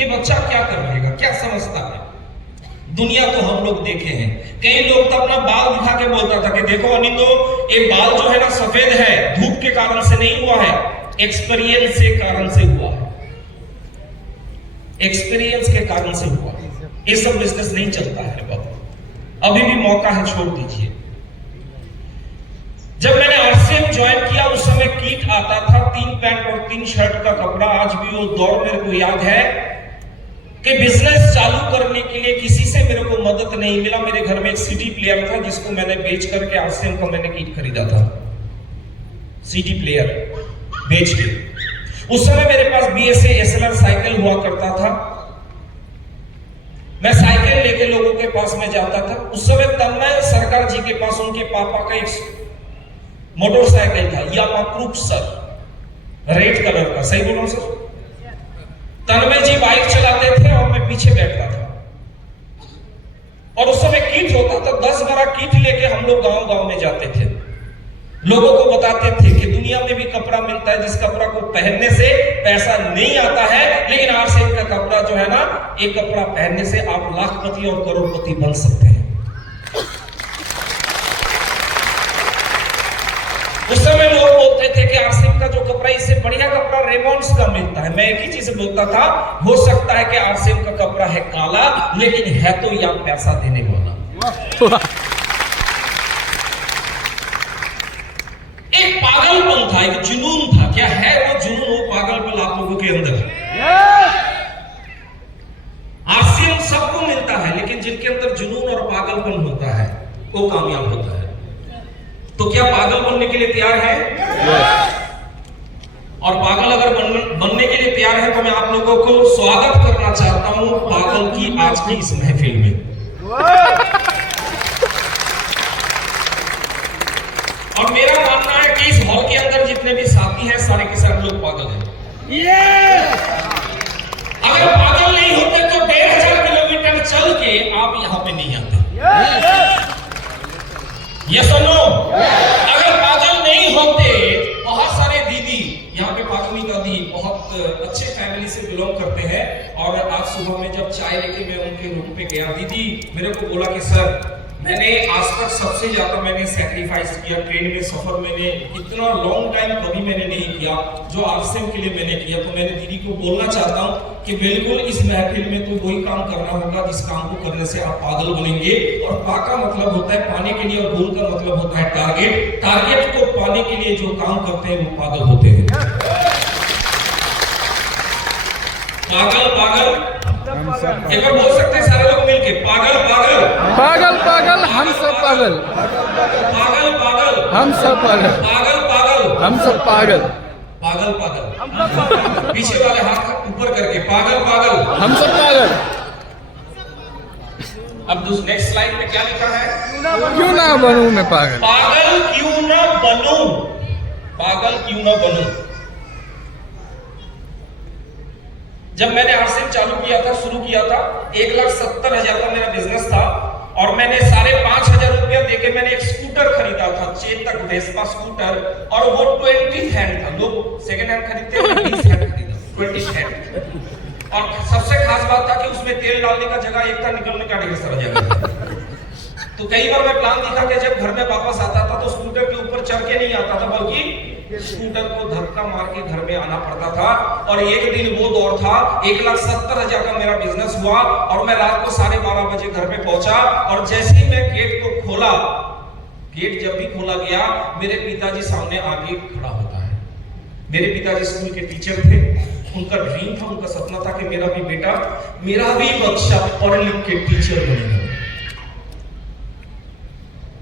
कि बच्चा क्या कर लेगा, क्या समझता है। दुनिया तो हम लोग देखे हैं, कई लोग तो अपना बाल दिखा के बोलता था कि देखो अनिंदो, ये बाल जो है ना सफेद है, धूप के कारण से नहीं हुआ है, एक्सपीरियंस के कारण से हुआ है, एक्सपीरियंस के कारण से हुआ है। ये सब बिजनेस नहीं चलता है बाबू, अभी भी मौका है, छोड़ दीजिए। जब मैंने आरसीएम ज्वाइन किया उस समय किट आता था 3 पैंट और 3 शर्ट का कपड़ा। आज भी वो दौर मेरे को याद है कि बिजनेस चालू करने के लिए किसी से मेरे को मदद नहीं मिला। मेरे घर में एक सीडी प्लेयर था जिसको मैंने बेच करके आरसीएम का मैंने किट खरीदा था, सीडी प्लेयर बेच के। उस समय मेरे पास बीएसए एसएलआर साइकिल हुआ करता था, मैं साइकिल लेके लोगों के पास में जाता था। उस समय तन्मय सरकार जी के पास उनके पापा का एक मोटरसाइकिल था, यामा क्रूसर, रेड कलर का, सही बोल रहा हूं सर? तन्मय जी बाइक चलाते थे और मैं पीछे बैठता था। और उस समय किट होता था, 10-12 किट लेके हम लोग गांव-गांव में जाते थे, लोगों को बताते थे कि दुनिया में भी कपड़ा मिलता है जिस कपड़ा को पहनने से पैसा नहीं आता है, लेकिन आरसीएम का कपड़ा जो है ना, एक कपड़ा पहनने से आप लाखपति और करोड़पति बन सकते हैं। उस समय लोग बोलते थे कि आरसीएम का जो कपड़ा, इससे बढ़िया कपड़ा रेमॉन्ड्स का मिलता है। मैं एक ही चीज बोलता था, हो सकता है कि आरसीएम का कपड़ा है काला, लेकिन है तो यह पैसा देने वाला। एक पागलपन था, एक जुनून था। क्या है वो जुनून, वो पागलपन आप लोगों के अंदर है? आरसीएम सबको मिलता है, लेकिन जिनके अंदर जुनून और पागलपन होता है वो कामयाब होता है। तो क्या पागल बनने के लिए तैयार है? और पागल अगर बनने के लिए तैयार है तो मैं आप लोगों को स्वागत करना चाहता हूं पागल की आज की इस महफिल में। और मेरा मानना है कि इस हॉल के अंदर जितने भी साथी हैं, सारे के सारे लोग पागल हैं। अगर पागल नहीं होते तो 1500 किलोमीटर चल के आप यहां पे नहीं आते। यस और नो? अगर पागल नहीं होते, बहुत सारे दीदी यहाँ पे पागली दादी बहुत अच्छे फैमिली से बिलोंग करते हैं, और आज सुबह में जब चाय लेके मैं उनके रूम पे गया, दीदी मेरे को बोला कि सर मैंने आज तक सबसे ज्यादा मैंने सैक्रिफाइस किया, ट्रेन में सफर मैंने इतना लॉन्ग टाइम कभी मैंने नहीं किया जो आरसीएम के लिए मैंने किया। तो मैंने दीदी को बोलना चाहता हूँ कि बिल्कुल इस महफिल में तो वही काम करना होगा जिस काम को करने से आप पागल बनेंगे। और पा का मतलब होता है पाने के लिए, और गोल का मतलब होता है टारगेट। टारगेट को पाने के लिए जो काम करते हैं वो पागल होते हैं। पागल पागल एक बार बोल सकते हैं सारे लोग मिलके, पागल पागल पागल पागल हम सब पागल, पागल पागल हम सब पागल, पागल पागल हम सब पागल, पागल पागल। पीछे वाले हाथ ऊपर करके, पागल पागल हम सब पागल। अब नेक्स्ट स्लाइड में क्या लिखा है? क्यों ना बनूं मैं पागल, पागल क्यों ना बनूं, पागल क्यों ना बनूं। जब मैंने आरसीएम चालू किया था, शुरू किया था, 1,70,000 का मेरा बिजनेस था, और मैंने 5,500 रुपया देके मैंने एक स्कूटर खरीदा था, चेतक वेस्पा स्कूटर, और वो 20 हैंड था। लोग सेकंड हैंड खरीदते हैं, 20 हैंड खरीदा, 20 हैंड। और सबसे खास बात था कि उसमें तेल डालने का जगह एक था, निकलने का ढेर सारा जगह। तो कई बार मैं प्लान दिखा के जब घर में वापस आता था तो स्कूटर के ऊपर चढ़ के नहीं आता था, बल्कि स्कूटर को धक्का मार के घर में आना पड़ता था। और एक दिन वो दौर था, 1,70,000 का मेरा बिजनेस हुआ, और मैं रात को 12:30 बजे घर में पहुंचा, और जैसे ही मैं गेट को खोला, गेट जब भी खोला गया, मेरे पिताजी सामने आके खड़ा होता है। मेरे पिताजी स्कूल के टीचर थे, उनका ड्रीम था, उनका सपना था कि मेरा भी बेटा, मेरा भी बच्चा पढ़ लिख के टीचर बनेगा।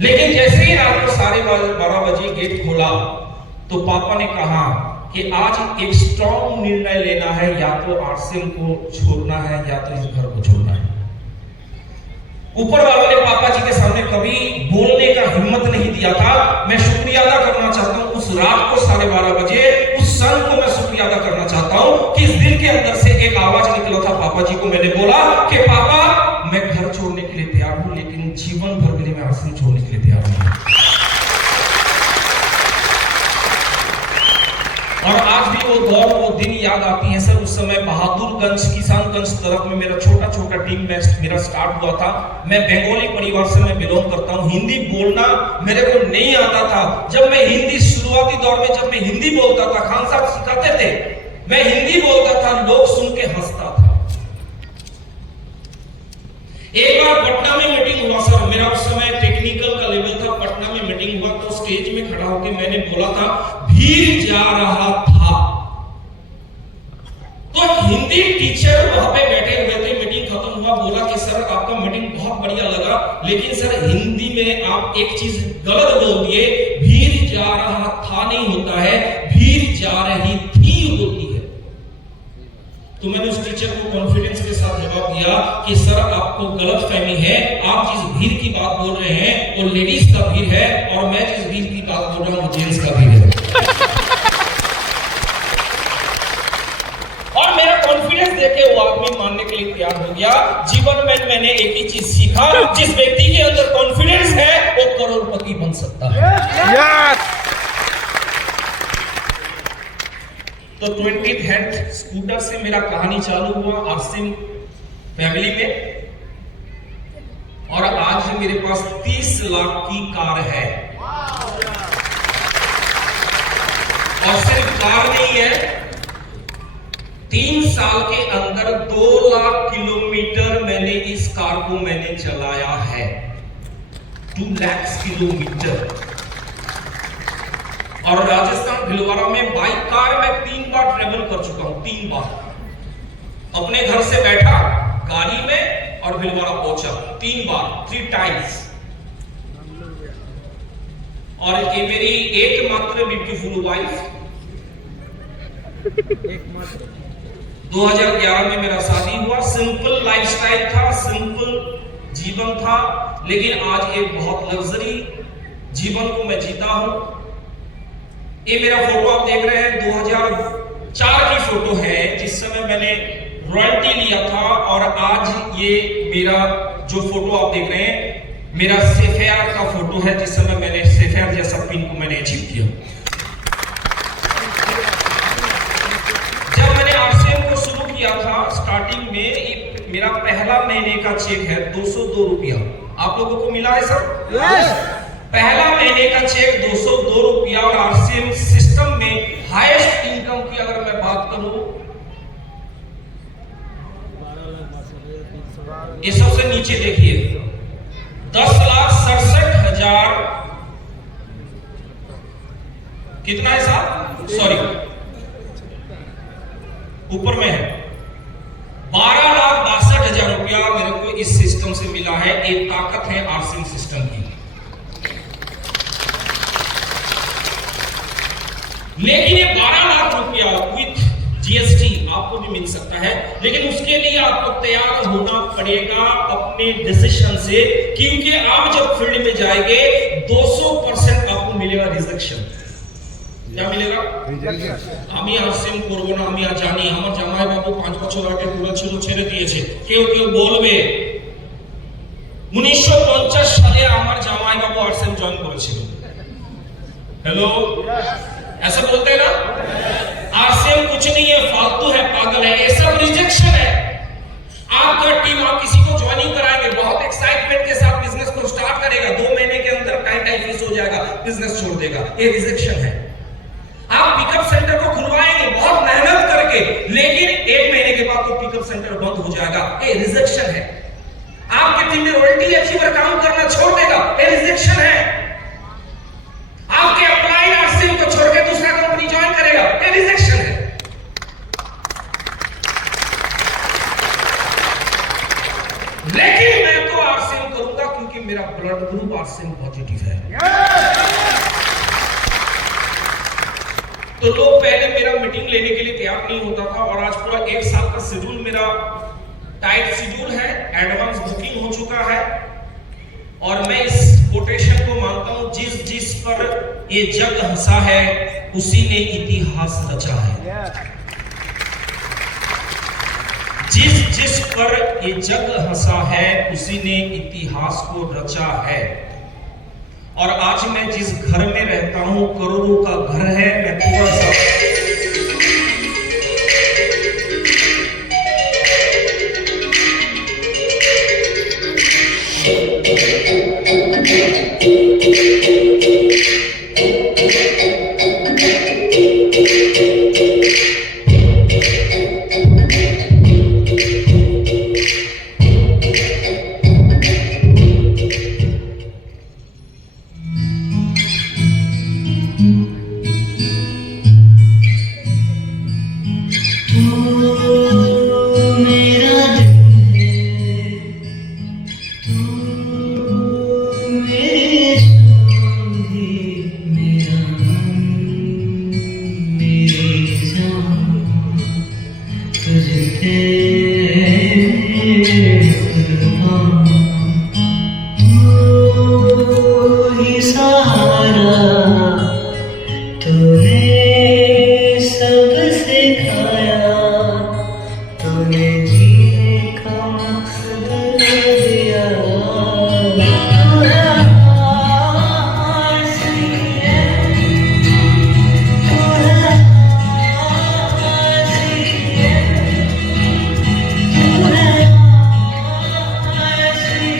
लेकिन जैसे ही रात को 12:30 बजे गेट खोला तो पापा ने कहा कि आज एक स्ट्रॉन्ग निर्णय लेना है, या तो आरसीएम को छोड़ना है या तो इस घर को छोड़ना है। ऊपर वालों ने पापा जी के सामने कभी बोलने का हिम्मत नहीं दिया था। मैं शुक्रिया अदा करना चाहता हूं उस रात को 12:30 बजे उस सन को मैं शुक्रिया अदा करना चाहता हूं कि इस दिल के अंदर से एक आवाज निकला था। पापा जी को मैंने बोला कि पापा मैं घर छोड़ने के लिए तैयार हूं, लेकिन जीवन भर के लिए मैं आरसीएम छोड़ने के लिए तैयार हूं। और आज भी वो दौर वो दिन याद आती है सर। उस समय बहादुरगंज किसानगंज तरफ में मेरा छोटा छोटा टीम मैच मेरा स्टार्ट हुआ था। मैं बंगाली परिवार से मैं बिलोंग करता हूँ। हिंदी बोलना मेरे को नहीं आता था। जब मैं हिंदी शुरुआती दौर में जब मैं हिंदी बोलता था, खान साहब सिखाते थे, मैं हिंदी बोलता था, लोग सुन के हंसता था। एक बार पटना में मीटिंग हुआ सर, मेरा उस समय टेक्निकल का लेवल था। पटना में मीटिंग हुआ तो स्टेज में खड़ा होकर मैंने बोला था, भीड़ जा रहा था। तो हिंदी टीचर वहां पे बैठे हुए थे, मीटिंग खत्म हुआ, बोला कि सर आपका मीटिंग बहुत बढ़िया लगा, लेकिन सर हिंदी में आप एक चीज गलत बोल दिए, भीड़ जा रहा था नहीं होता है, भीड़ जा रही थी होती है। तो मैंने उस टीचर को कॉन्फिडेंस के साथ जवाब दिया कि सर आपको गलतफहमी है, आप जिस भीड़ की बात बोल रहे हैं वो लेडीज का भीड़ है, और मैं जिस भीड़ की बात बोल रहा हूं वो जेंट्स का भीड़ है। और मेरा कॉन्फिडेंस देखे वो आदमी मानने के लिए तैयार हो गया। जीवन में मैंने एक ही चीज सीखा, जिस व्यक्ति के अंदर कॉन्फिडेंस है वो करोड़पति बन सकता है। तो 20th हैंड स्कूटर से मेरा कहानी चालू हुआ आरसिम फैमिली में, और आज मेरे पास 30 लाख की कार है। और सिर्फ कार नहीं है, 3 साल के अंदर 2 लाख किलोमीटर मैंने इस कार को मैंने चलाया है। 2 लाख किलोमीटर। और राजस्थान भिलवाड़ा में बाइक कार में 3 बार ट्रेवल कर चुका हूं। 3 बार अपने घर से बैठा गाड़ी में और भिलवाड़ा पहुंचा 3 बार, 3 टाइम्स। और ये मेरी एकमात्र ब्यूटीफुल वाइफ। 2011 में मेरा शादी हुआ। सिंपल लाइफस्टाइल था, सिंपल जीवन था, लेकिन आज एक बहुत लग्जरी जीवन को मैं जीता हूं। ये मेरा फोटो आप देख रहे हैं 2004 की फोटो है, जिस समय मैंने रॉयल्टी लिया था। और आज ये मेरा जो फोटो आप देख रहे हैं मेरा सेफेयर का फोटो है, जिस समय मैंने सेफेयर जैसा पिन को मैंने अचीव किया। जब मैंने आरसीएम को शुरू किया था स्टार्टिंग में, मेरा पहला महीने का चेक है 202 रुपया। आप लोगों को मिला है सर? yes! पहला महीने का चेक 202 रुपया। और आरसीएम सिस्टम में हाईएस्ट इनकम की अगर मैं बात करूं, ये सबसे नीचे देखिए 10,67,000 कितना है साहब? सॉरी, ऊपर में है 12,62,000 रुपया मेरे को इस सिस्टम से मिला है। एक ताकत है आरसीएम सिस्टम की। लेकिन ये 12 लाख रुपया विथ जीएसटी आपको भी मिल सकता है, लेकिन उसके लिए आपको तैयार होना पड़ेगा अपने डिसीजन से, क्योंकि आप जब फील्ड में जाएंगे 200% आपको मिलेगा रिजेक्शन। क्या मिलेगा? আমি আরসিএম করব না, আমি জানি আমার জামাই বাবু 5 বছর আগে বলেছিল ছেড়ে দিয়েছে। কেউ কেউ বলবে 1950 সালে আমার জামাই বাবু আরসিএম জয়েন করেছিল। हेलो, ऐसा बोलते हैं ना? आरसीएम कुछ नहीं है, फालतू है, पागल है, ये सब रिजेक्शन है। आपका टीम आप किसी को ज्वाइनिंग कराएंगे, बहुत एक्साइटमेंट के साथ बिजनेस को स्टार्ट करेगा, 2 महीने के अंदर टाइफिस हो जाएगा, बिजनेस छोड़ देगा, ये रिजेक्शन है। आप पिकअप सेंटर को खुलवाएंगे बहुत मेहनत करके, लेकिन 1 महीने के बाद तो पिकअप सेंटर बंद हो जाएगा, ये रिजेक्शन है। आपके टीम में रॉयल्टी अचीवर काम करना छोड़ देगा, ये रिजेक्शन है। आपके अप्लाइड आरसीएम को छोड़ के दूसरा कंपनी ज्वाइन करेगा, ये रिजेक्शन है। लेकिन मैं तो आरसीएम करूंगा क्योंकि मेरा ब्लड ग्रुप आरसीएम पॉजिटिव है। तो लोग पहले मेरा मीटिंग लेने के लिए तैयार नहीं होता था, और आज पूरा 1 साल का शेड्यूल मेरा टाइट शेड्यूल है, एडवांस बुकिंग हो चुका है। और मैं इस कोटेशन को मानता हूं, जिस जिस पर ये जग हंसा है उसी ने इतिहास रचा है। जिस जिस पर ये जग हंसा है उसी ने इतिहास को रचा है। और आज मैं जिस घर में रहता हूं, करोड़ों का घर है, मैं थोड़ा सा ही सहारा तूने सब सिखाया, तूने जीने का मकसद दिया। तू है आसी है, तू है आसी है, तू है आसी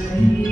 see